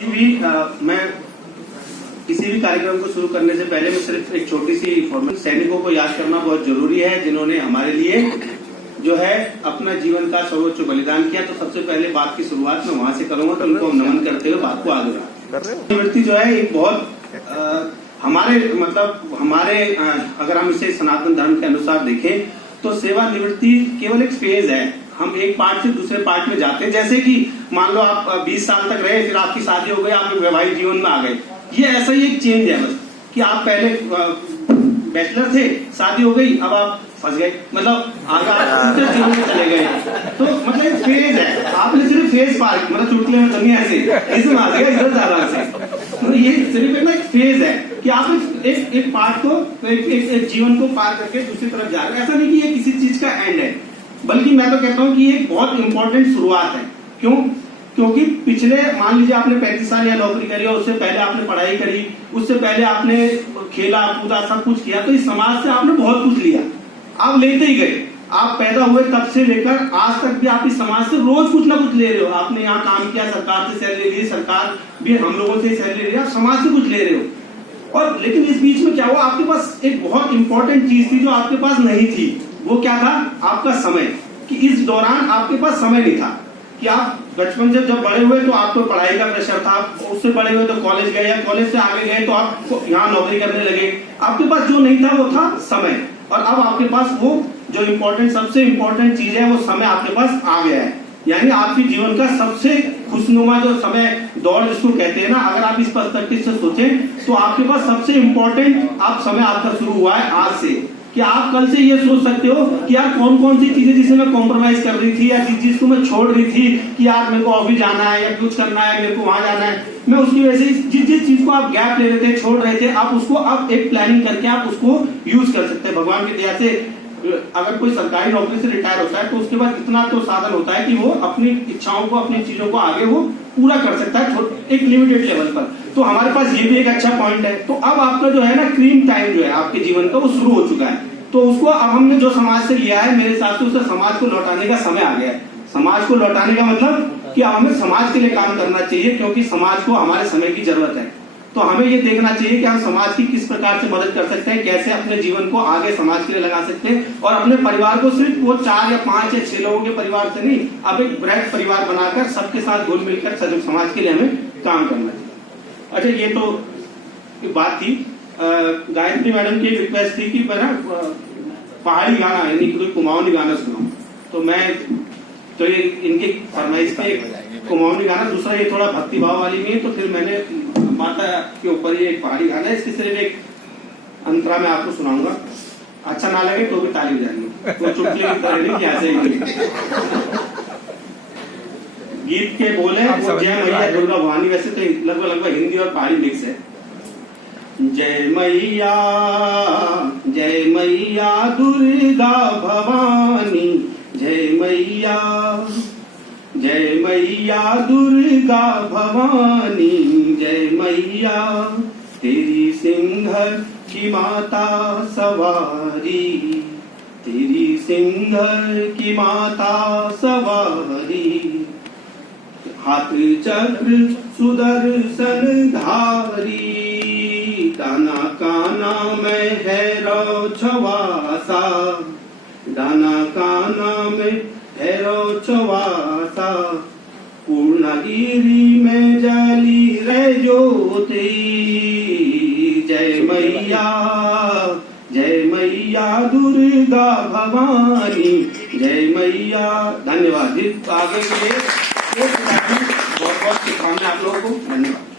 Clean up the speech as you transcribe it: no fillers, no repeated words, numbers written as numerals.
मैं किसी भी कार्यक्रम को शुरू करने से पहले मैं सिर्फ एक छोटी सी इन्फॉर्मेशन, सैनिकों को याद करना बहुत जरूरी है जिन्होंने हमारे लिए जो है अपना जीवन का सर्वोच्च बलिदान किया। तो सबसे पहले बात की शुरुआत मैं वहां से करूंगा, तो उनको हम नमन करते हुए बात को आगे बढ़ाते। निवृत्ति जो है एक बहुत हमारे अगर हम इसे सनातन धर्म के अनुसार देखें तो सेवानिवृत्ति केवल एक फेज है। हम एक पार्ट से दूसरे पार्ट में जाते हैं। जैसे कि मान लो आप 20 साल तक रहे, फिर आपकी शादी हो गई, आप वैवाहिक जीवन में आ गए। ये ऐसा ही एक चेंज है बस कि आप पहले बैचलर थे, शादी हो गई, अब आप फंस गए, मतलब आगे आप दूसरे जीवन में चले गए। तो मतलब एक फेज है, आपने सिर्फ फेज पार, मतलब चुटकी में दुनिया से इसमें आ गया इधर ज्यादा से। तो ये सिर्फ एक फेज है कि आप एक पार्ट को एक जीवन को पार करके दूसरी तरफ जा रहे हैं। ऐसा नहीं कि ये किसी चीज का एंड है, बल्कि मैं तो कहता हूँ कि ये बहुत इंपॉर्टेंट शुरुआत है। क्यों? क्योंकि पिछले मान लीजिए आपने 35 साल या नौकरी करी और उससे पहले आपने पढ़ाई करी, उससे पहले आपने खेला कूदा सब कुछ किया, तो इस समाज से आपने बहुत कुछ लिया, आप लेते ही गए। आप पैदा हुए तब से लेकर आज तक भी आप इस समाज से रोज कुछ ना कुछ ले रहे हो। आपने यहाँ काम किया, सरकार से सैलरी ली, सरकार भी हम लोगों से सैलरी ली, आप समाज से कुछ ले रहे हो। और लेकिन इस बीच में क्या हुआ, आपके पास एक बहुत इंपॉर्टेंट चीज थी जो आपके पास नहीं थी। वो क्या था? आपका समय। कि इस दौरान आपके पास समय नहीं था कि आप बचपन से जब बड़े हुए तो आपको पढ़ाई का प्रेशर था, उससे बड़े हुए तो कॉलेज गए, या कॉलेज से आगे गए तो आप यहाँ नौकरी करने लगे। आपके पास जो नहीं था वो था समय। और अब आपके पास वो जो इम्पोर्टेंट सबसे इम्पोर्टेंट चीज है वो समय आपके पास आ गया है। यानी आपके जीवन का सबसे खुशनुमा जो समय दौड़ जिसको कहते हैं ना, अगर आप इस पर्सपेक्टिव से सोचें तो आपके पास सबसे इम्पोर्टेंट आप समय आपका शुरू हुआ है आज से। कि आप कल से ये सोच सकते हो कि यार कौन कौन सी चीजें जिसे मैं कॉम्प्रोमाइज कर रही थी या जिस चीज को मैं छोड़ रही थी कि यार मेरे को ऑफिस जाना है या कुछ करना है, मेरे को वहां जाना है, मैं उसकी वजह से जिस चीज को आप गैप ले रहे थे, छोड़ रहे थे, आप उसको अब एक प्लानिंग करके आप उसको यूज कर सकते हैं। भगवान की दया से अगर कोई सरकारी नौकरी से रिटायर होता है तो उसके बाद इतना तो साधन होता है कि वो अपनी इच्छाओं को, अपनी चीजों को आगे वो पूरा कर सकता है एक लिमिटेड लेवल पर। तो हमारे पास ये भी एक अच्छा पॉइंट है। तो अब आपका जो है ना क्रीम टाइम जो है आपके जीवन का वो शुरू हो चुका है। तो उसको अब हमने जो समाज से लिया है, मेरे हिसाब से उसे समाज को लौटाने का समय आ गया है। समाज को लौटाने का मतलब कि हमें समाज के लिए काम करना चाहिए, क्योंकि समाज को हमारे समय की जरूरत है। तो हमें ये देखना चाहिए कि हम समाज की किस प्रकार से मदद कर सकते हैं, कैसे अपने जीवन को आगे समाज के लिए लगा सकते हैं, और अपने परिवार को सिर्फ वो 4 या 5 या 6 लोगों के परिवार से नहीं, अब एक बृहद परिवार बनाकर सबके साथ घुल मिलकर समाज के लिए हमें काम करना चाहिए। अच्छा, ये तो बात थी। गायत्री मैडम की एक रिक्वेस्ट थी कि मैं ना पहाड़ी गाना यानी कोई कुमाऊनी गाना सुनाऊं, तो ये इनकी फरमाइश पे एक कुमाऊनी गाना, दूसरा ये थोड़ा भक्ति भाव वाली भी है, तो फिर मैंने माता के ऊपर ये एक पहाड़ी गाना है, इसकी सिर्फ एक अंतरा में आपको सुनाऊंगा। अच्छा ना लगे तो भी ताली बजाएंगे, तो चुटकी की तरह नहीं कि ऐसे ही। गीत के बोले जय मैया दुर्गा भवानी, वैसे तो लगभग हिंदी और पहाड़ी मिक्स है। जय मैया दुर्गा भवानी, जय मैया दुर्गा भवानी, जय मैया तेरी सिंघर की माता सवारी, तेरी सिंघर की माता सवारी, हाथ चक्र सुदर्शन धारी, दाना काना में है रो छवासा, दाना काना में है रो छवासा, पूर्णगिरी में जली रे ज्योति, जय मैया दुर्गा भवानी, जय मैया। धन्यवाद जी। आगे के लिए बहुत बहुत शुभकामनाएं आप लोगों को। धन्यवाद।